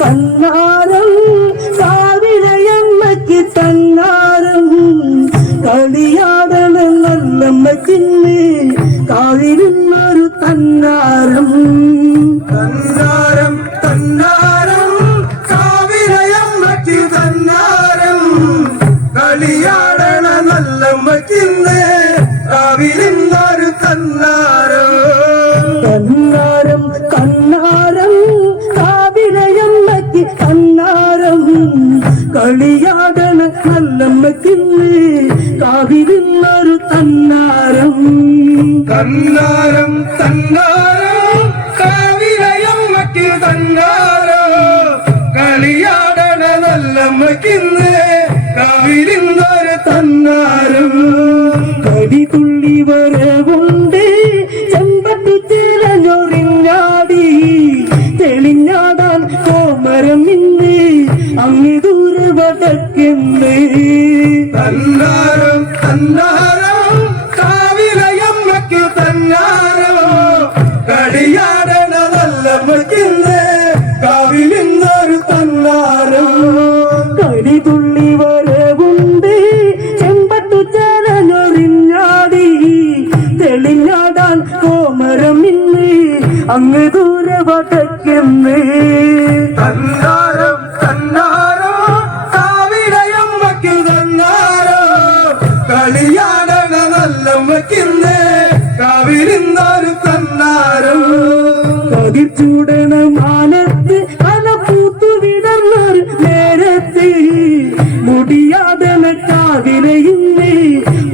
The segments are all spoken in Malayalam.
തന്നാരം കാവിലയമ്മയ്ക്ക് തന്നാരം കളിയാടണം നല്ലമ്മക്കിന്ന് കാവിരുന്നൊരു തന്നാരം. തന്നാരം തന്നാരം സാവിളയമ്മയ്ക്ക് തന്നാരം. കളിയാടണ നല്ലമ്മയ്ക്കിന്ന് കാവിലിന്നൊരു കളിയാടണ നല്ലമ്മക്കിന്ന് കാവിരുന്നൊരു തന്നാരം. തന്നാരം തന്നാരം കാവിരയമ്മക്ക് തന്നാരം. കളിയാടണ നല്ലമ്മയ്ക്കിന്ന് കാവിരുന്നൊരു തന്നാരം. തന്നാരം കാവിലയമ്മയ്ക്ക് തന്നാരം? കളിയാടണ നല്ലമ്മയ്ക്കിന്ന് കാവിലിന്നൊരു തന്നാരം? കടിതുള്ളി വരവുണ്ട് ചെമ്പത്തു ചരഞ്ഞൊറിഞ്ഞാടി തെളിഞ്ഞാടാൻ കോമരം ഇന്ന് അങ്ങ് ദൂരെ വടക്കെന്ന് തന്നാരോ കാവിലിന്നൊരു തന്നാരം. കതിച്ചൂടണ മാനത്ത് അല പൂത്തു വിടർന്നൊരു നേരത്ത്. മുടിയാടണ കാവിലയിന്ന്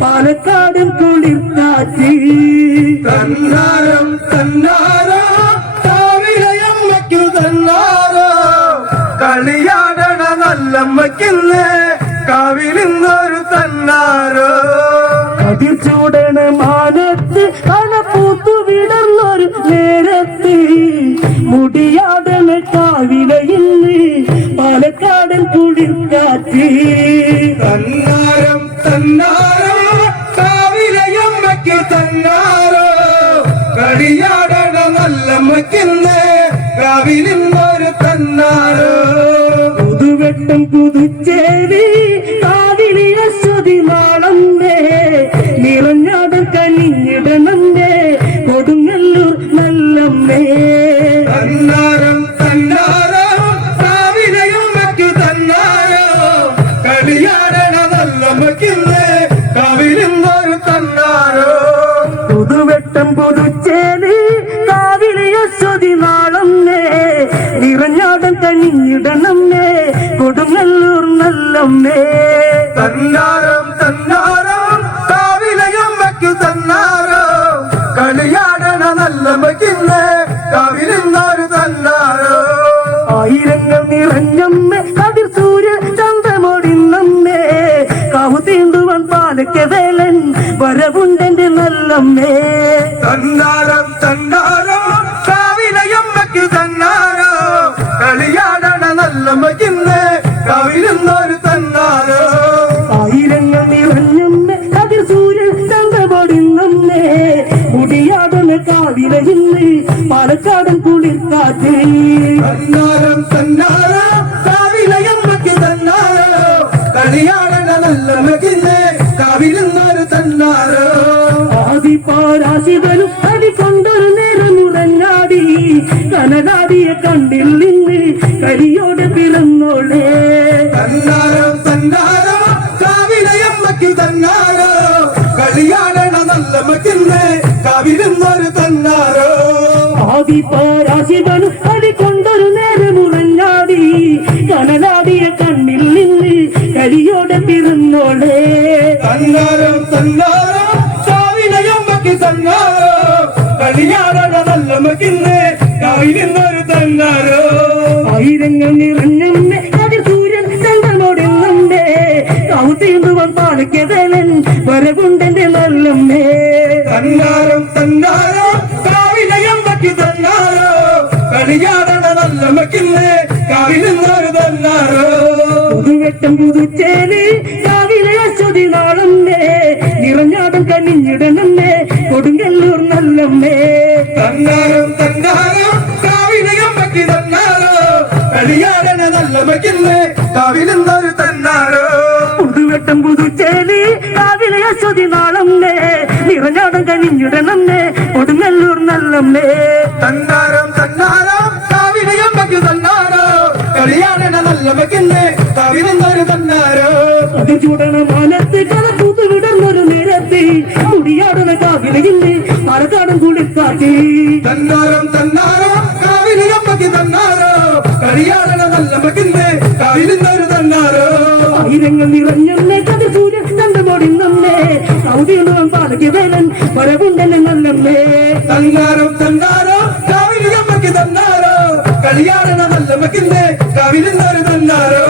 പാലക്കാടൻ കുളിർത്താറ്റി തന്നാരം തന്നാരോ? കാവിലയമ്മയ്ക്കു തന്നാരോ? കളിയാടണ നല്ലമ്മയ്ക്കിന്ന് കാവിലിന്നൊരു തന്നാരോ? കതിച്ചൂടണ മാ വിടർന്നൊരു നേരത്ത് മുടിയാതെ മെട്ടാവിലയിൽ പാലക്കാടൻ കുളിർക്കാറ്റ്. തന്നാരം തന്നാരോ കാവിലയമ്മയ്ക്ക് തന്നാരോ? കളിയാടണ നല്ലമ്മയ്ക്കിന്ന് കാവിലിന്നൊരു തന്നാരോ? പുതുവെട്ടം പുതുച്ചേരി കനിഞ്ഞിടണന്നേ കൊടുങ്ങല്ലൂർ നല്ലമ്മേ. തന്നാരം തന്നാരം കാവിലയും വയ്ക്കു തന്നാരോ. കളിയാടണ നല്ലമ്മയ്ക്കിന്ന് കാവിലിന്നൊരു തന്നാരോ. ആയിരങ്ങൾ നിറഞ്ഞമ്മേ കതിർ സൂര്യ ചന്ദ്രമോടിന്നമ്മേ കാവു തീണ്ടുവൻ പാലക്കവേലൻ വരവുണ്ടെന്റെ നല്ലമ്മേ. കാവിലയിന്ന് പാലക്കാടൻ കുളിർക്കാറ്റ്. തന്നാരം തന്നാരം? തന്നാരോ? കളിയാടണ നല്ലമ്മയ്ക്കിന്ന് കാവിലിന്നൊരു തന്നാരോ? ആദിപാരാശിതനും അടികൊണ്ടൊരു നേരം ഉറങ്ങാടി. കനകാടിയെ കണ്ടിൽ നിന്ന് കരിയോടെ പിറന്നോളേ. ആദിപാരാശിതനും അടിക്കൊണ്ടൊരു നേരം കനകാടിയെ കണ്ണിൽ നിന്ന് കരിയോടെ പിറന്നോളേ. തന്നാരം തന്നാരം കാവിലയമ്മയ്ക്ക് തന്നാരോ കളിയാടണ നല്ലമ്മയ്ക്കിന്ന് കാവിലിന്നൊരു തന്നാരോ. ആയിരങ്ങൾ നിറഞ്ഞമ്മേ അതിൽ സൂര്യൻ ചന്ദ്രനോടെന്നമ്മേ കൗതീന്തുവൻ പാലക്കതലൻ വരവുണ്ടെന്റെ നല്ലമ്മേ. തന്നാരം തന്നാരോ കളിയാടണ നല്ലമ്മയ്ക്കിന്ന് കാവിലിന്നൊരു തന്നാരോ പുതുവെട്ടം പുതുച്ചേരി രാവിലെ അശ്വതി നാളമ്മേ നിറഞ്ഞാടം കനിഞ്ഞിടണമ്മേ കൊടുങ്ങല്ലൂർ നല്ലമ്മേ. തന്നാരം തന്നാരം അമ്മയ്ക്ക് തന്നാരോ കളിയാടണ നല്ലമ്മക്കിന്ന് കാവിലെന്നൊരു തന്നാരോ പുതുവെട്ടം പുതുച്ചേലി രാവിലെ അശ്വതി നാളമ്മേ നിറഞ്ഞാടം കനിഞ്ഞിടണമ്മേ കൊടുങ്ങല്ലൂർ നല്ലമ്മേ. തന്നാരം കളിയാടണ നല്ലമ്മക്കിന്ന് കാവിലെന്നൊരു തന്നാരോ? ചൂടണ മാനത്ത് കല കൂത്തു വിടർന്നൊരു നേരത്തി മുടിയാടണ കാവിലയില്ലേ മരക്കാടും കുളിക്കാട്ടി തന്നാരം തന്നാരോ? കാവിലെയമ്മക്ക് തന്നാരോ? കളിയാടണ നല്ലമ്മക്കിന്ന് കാവിലെന്നൊരു തന്നാരോ? ആയിരങ്ങൾ നിറഞ്ഞമ്മേ കതി സൂര്യൻ മോടി നമ്മേ സൗദിയും പാലക്ക് വേലൻ വരവുണ്ടല്ലേ നല്ലമ്മേ തന്നാരം തന്നാരോ? കാവിലെയമ്മക്ക് തന്നാരോ കളിയാടണ നല്ലമ്മക്കിന്ന് കാവിലെന്നൊരു തന്നാരോ?